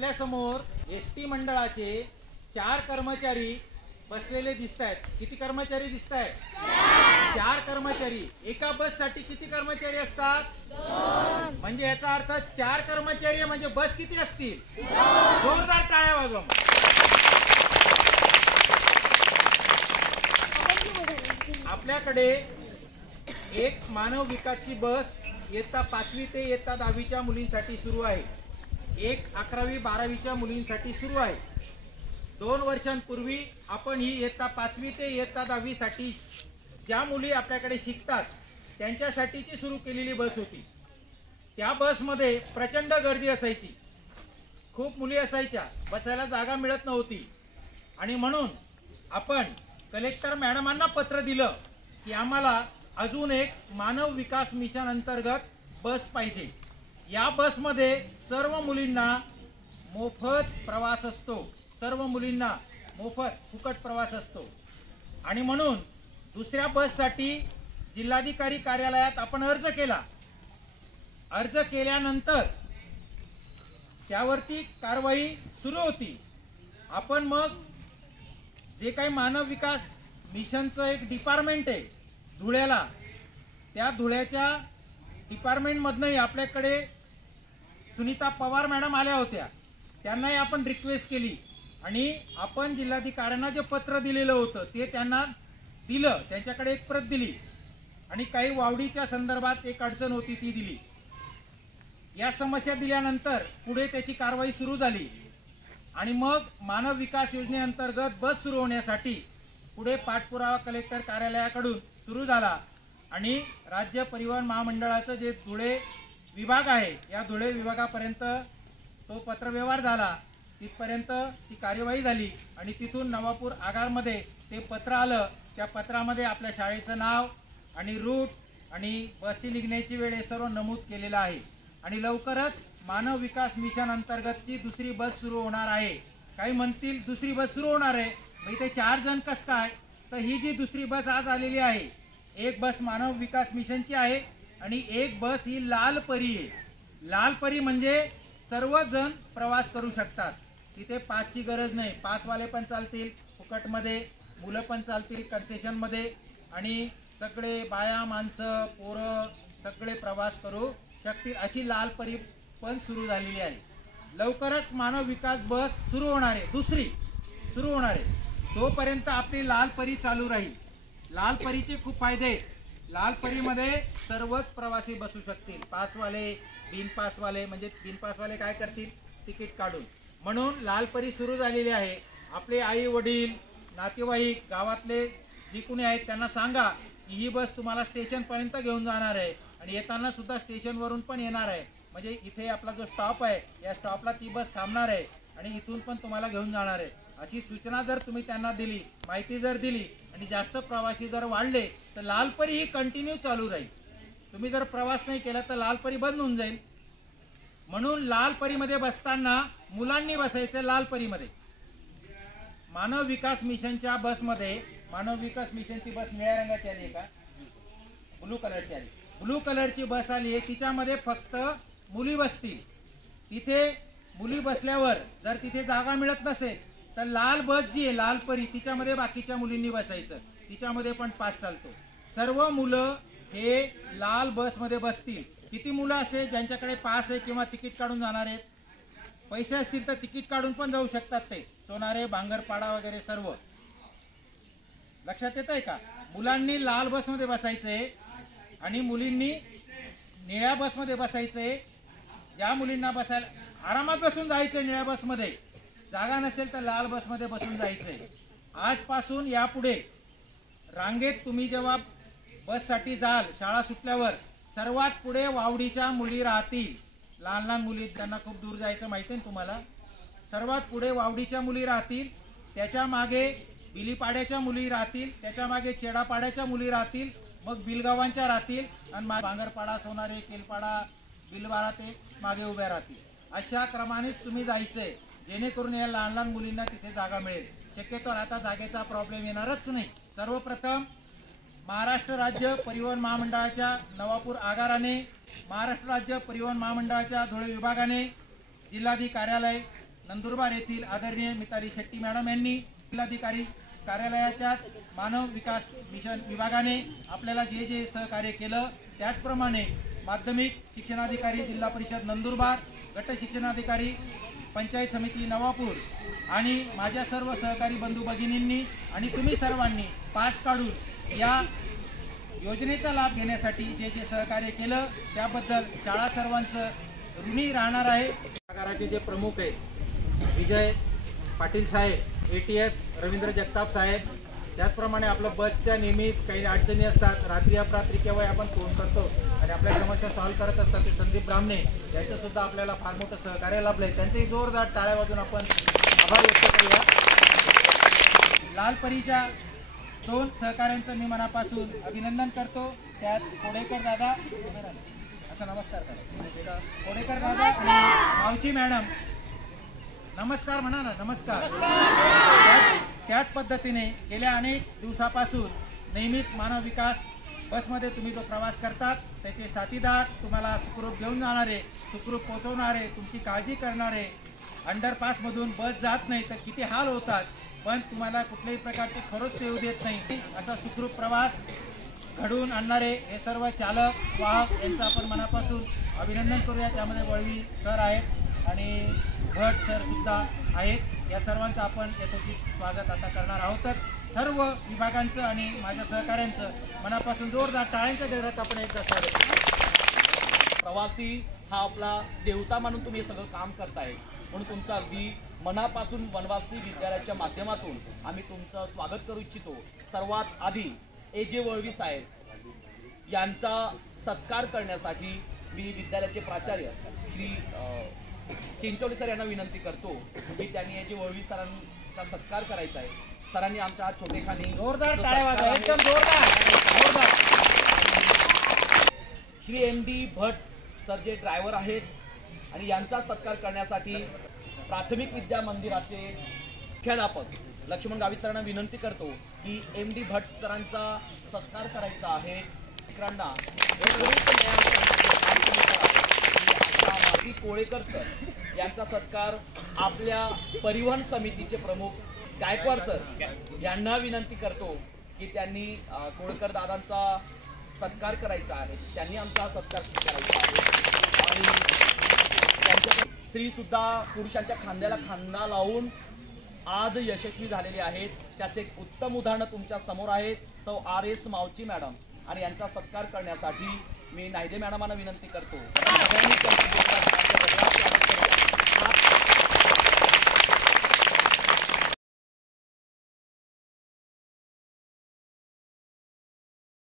आपल्या समोर एसटी मंडळाचे 4 कर्मचारी बसलेले दिसतायत। किती कर्मचारी दिसतायत? 4 कर्मचारी। एका बस साठी किती कर्मचारी असतात? 2। म्हणजे याचा अर्थ 4 कर्मचारी म्हणजे बस किती असतील? 2। जोरदार टाळ्या वाजवा। आपल्याकडे एक मानव विकासची बस इयत्ता 5वी ते इयत्ता 10वीच्या मुलींसाठी सुरू आहे। एक 11वी 12वीच्या मुलींसाठी सुरू आहे। 2 वर्षांपूर्वी आपण ही इयत्ता 5वी ते इयत्ता 10वी साठी ज्या मुली आपल्याकडे शिकतात त्यांच्यासाठीची सुरू केलेली बस होती। त्या बसमध्ये प्रचंड गर्दी असायची, खूप मुली असायच्या, बसायला जागा मिळत नव्हती आणि म्हणून आपण कलेक्टर मॅडमांना पत्र दिलं की आम्हाला अजून एक मानव विकास मिशन अंतर्गत बस पाहिजे। या बसमध्ये सर्व मुलींना मोफत प्रवास असतो, सर्व मुलींना मोफत फुकट प्रवास असतो आणि म्हणून दुसऱ्या बससाठी जिल्हाधिकारी कार्यालयात आपण अर्ज केला। अर्ज केल्यानंतर त्यावरती कारवाई सुरू होती। आपण मग जे काही मानव विकास मिशनचं एक डिपार्टमेंट आहे धुळ्याला, त्या धुळ्याच्या डिपार्टमेंटमधनंही आपल्याकडे सुनीता पवार मॅडम आल्या होत्या। त्यांनाही आपण रिक्वेस्ट केली आणि आपण जिल्हाधिकाऱ्यांना जे पत्र दिलेलं होतं ते त्यांना दिलं, त्यांच्याकडे एक प्रत दिली आणि काही वावडीच्या संदर्भात एक अडचण होती ती दिली। या समस्या दिल्यानंतर पुढे त्याची कारवाई सुरू झाली आणि मग मानव विकास योजनेअंतर्गत बस सुरू होण्यासाठी पुढे पाठपुरावा कलेक्टर कार्यालयाकडून सुरू झाला आणि राज्य परिवहन महामंडळाचं जे धुळे विभाग आहे या धुळे विभागापर्यंत तो पत्रव्यवहार झाला, तिथपर्यंत ती कार्यवाही झाली आणि तिथून नवापूर आगारमध्ये ते पत्र आलं। त्या पत्रामध्ये आपल्या शाळेचं नाव आणि रूट आणि बसची निघण्याची वेळ हे सर्व नमूद केलेलं आहे आणि लवकरच मानव विकास मिशन अंतर्गतची दुसरी बस सुरू होणार आहे। काही म्हणतील दुसरी बस सुरू होणार आहे, मग इथे 4 जण कसं काय? तर ही जी दुसरी बस आज आलेली आहे, एक बस मानव विकास मिशनची आहे आणि एक बस ही लाल परी आहे। लाल परी म्हणजे सर्वजण प्रवास करू शकतात, तिथे पासची गरज नाही, पासवाले पण चालतील फुकटमध्ये, मुलं पण चालतील कन्सेशनमध्ये आणि सगळे बाया माणसं पोरं सगळे प्रवास करू शकतील अशी लाल परी पण सुरू झालेली आहे। लवकरच मानव विकास बस सुरू होणार आहे, दुसरी सुरू होणार आहे, तोपर्यंत आपली लाल परी चालू राहील। लाल परीचे खूप फायदे आहेत। लाल परीमध्ये सर्वच प्रवासी बसू शकतील, पासवाले बिनपासवाले, म्हणजे बिनपासवाले काय करतील तिकीट काढून, म्हणून लाल परी सुरू झालेली आहे। आपले आई वडील नातेवाईक गावातले जी कोणी आहेत त्यांना सांगा की ही बस तुम्हाला स्टेशनपर्यंत घेऊन जाणार आहे आणि येताना सुद्धा स्टेशनवरून पण येणार आहे, म्हणजे इथे आपला जो स्टॉप आहे या स्टॉपला ती बस थांबणार आहे आणि इथून पण तुम्हाला घेऊन जाणार आहे अशी सूचना जर तुम्ही त्यांना दिली, माहिती जर दिली आणि जास्त प्रवासी जर वाढले तर लाल परी ही कंटिन्यू चालू राहील। तुम्ही जर प्रवास नाही केला तर लाल परी बंद होऊन जाईल। म्हणून लाल परीमध्ये बसताना मुलांनी बसायचं लाल परीमध्ये। मानव विकास मिशनच्या बसमध्ये, मानव विकास मिशनची बस निळ्या रंगाची आली आहे का? ब्लू कलरची आली, ब्लू कलरची बस आली आहे, तिच्यामध्ये फक्त मुली बसतील। तिथे मुली बसल्यावर जर तिथे जागा मिळत नसेल तर लाल बस जी आहे लाल परी तिच्यामध्ये बाकीच्या मुलींनी बसायचं, तिच्यामध्ये पण पास चालतो। सर्व मुलं हे लाल बसमध्ये बसतील। किती मुलं असेल ज्यांच्याकडे पास आहे किंवा तिकीट काढून जाणार आहेत, पैसे असतील तर तिकीट काढून पण जाऊ शकतात, ते सोनारे भांगरपाडा वगैरे सर्व। लक्षात येत आहे का? मुलांनी लाल बसमध्ये बसायचंय आणि मुलींनी निळ्या बसमध्ये बसायचंय। ज्या मुलींना बसायला आरामात बसून जायचंय निळ्या बसमध्ये, जागा नसेल तर लाल बसमध्ये बसून जायचंय। आजपासून यापुढे रांगेत तुम्ही जेव्हा बससाठी जाल शाळा सुटल्यावर सर्वात पुढे वावडीच्या मुली राहतील। लहान लहान मुली, त्यांना खूप दूर जायचं माहिती आहे तुम्हाला, सर्वात पुढे वावडीच्या मुली राहतील, त्याच्या मागे बिलीपाड्याच्या मुली राहतील, त्याच्या मागे चेडापाड्याच्या मुली राहतील, मग बिलगावांच्या राहतील आणि भांगरपाडा सोनारे केलपाडा बिलवारा ते मागे उभ्या राहतील। अशा क्रमानेच तुम्ही जायचंय जेणेकरून या लहान लहान मुलींना तिथे जागा मिळेल। शक्यतो आता जागेचा प्रॉब्लेम येणारच नाही। सर्वप्रथम महाराष्ट्र राज्य परिवहन महामंडळाच्या नवापूर आगाराने, महाराष्ट्र राज्य परिवहन महामंडळाच्या धुळे विभागाने जिल्हाधिकारी कार्यालय नंदुरबार येथील आदरणीय मिताली शेट्टी मॅडम यांनी जिल्हाधिकारी कार्यालयाच्याच मानव विकास मिशन विभागाने आपल्याला जे जे सहकार्य केलं, त्याचप्रमाणे माध्यमिक शिक्षणाधिकारी जिल्हा परिषद नंदुरबार, गट शिक्षणाधिकारी पंचायत समिती नवापूर आणि माझ्या सर्व सहकारी बंधू भगिनींनी आणि तुम्ही सर्वांनी पास काढून या योजनेचा लाभ घेण्यासाठी जे जे सहकार्य केलं त्याबद्दल शाळा सर्वांचं ऋणी राहणार आहे। आगाराचे जे प्रमुख आहेत विजय पाटील साहेब, ATS रवींद्र जगताप साहेब, त्याचप्रमाणे आपलं बसच्या नेहमीच काही अडचणी असतात, रात्री अपरात्री केव्हा आपण फोन करतो आणि आपल्या समस्या सॉल्व्ह करत असतात ते संदीप ब्राह्मणे यांचं सुद्धा आपल्याला फार मोठं सहकार्य लाभलं आहे। त्यांचेही जोरदार टाळ्या वाजून आपण आभार व्यक्त करूया। लालपरीच्या 2 सहकाऱ्यांचं मी मनापासून अभिनंदन करतो। त्यात कोडेकर दादा असं नमस्कार करा, कोडेकर दादा आणि मावची मॅडम नमस्कार म्हणा ना, नमस्कार। त्याच पद्धतीने गेल्या अनेक दिवसापासून नेहमीच मानव विकास बसमध्ये तुम्ही जो प्रवास करतात त्याचे साथीदार, तुम्हाला सुखरूप घेऊन जाणारे, सुखरूप पोहोचवणारे, तुमची काळजी करणारे, अंडरपासमधून बस जात नाही तर किती हाल होतात पण तुम्हाला कुठल्याही प्रकारचे खरोच येऊ देत नाही, असा सुखरूप प्रवास घडवून आणणारे हे सर्व चालक वाहक यांचं आपण मनापासून अभिनंदन करूया। त्यामध्ये वळवी सर आहेत आणि भट सर सुद्धा आहेत। या सर्वांचं आपण यथोचित स्वागत आता करणार आहोत। सर्व विभागांचं आणि माझ्या सहकाऱ्यांचं मनापासून जोरदार टाळ्यांच्या गजरात आपण एकदा स्वागत। प्रवासी हा आपला देवता मानून तुम्ही सगळं काम करताय म्हणून तुमचं अगदी मनापासून वनवासी विद्यालयाच्या माध्यमातून आम्ही तुमचं स्वागत करू इच्छितो। सर्वात आधी AJ वळवी साहेब यांचा सत्कार करण्यासाठी मी विद्यालयाचे प्राचार्य श्री चिंचोली सर यांना विनंती करतो की त्यांनी AJ वळवी सरांचा सत्कार करायचा आहे। सरांनी आमच्या छोटेखानी जोरदार टाळ्या वाजवा, एकदम जोरदार। श्री MD भट सर जे ड्रायव्हर आहेत आणि यांचा सत्कार करण्यासाठी प्राथमिक विद्या मंदिराचे मुख्याध्यापक लक्ष्मण गावी सरांना विनंती करतो की MD भट सरांचा सत्कार करायचा आहे। मित्रांना कोळेकर सर यांचा सत्कार आपल्या परिवहन समितीचे प्रमुख गायकवाड सर यांना विनंती करतो की त्यांनी कोळेकर दादांचा सत्कार करायचा आहे, त्यांनी आमचा सत्कार करायचा आहे। आणि त्यांच्या स्त्री सुद्धा पुरुषांच्या खांद्याला खांदा लावून आज यशस्वी झालेले आहेत। त्याचे एक उत्तम उदाहरण तुमच्या समोर आहेत। सौ RS मावची मॅडम आणि यांचा सत्कार करण्यासाठी मी नायडे मॅडमांना विनंती करतो।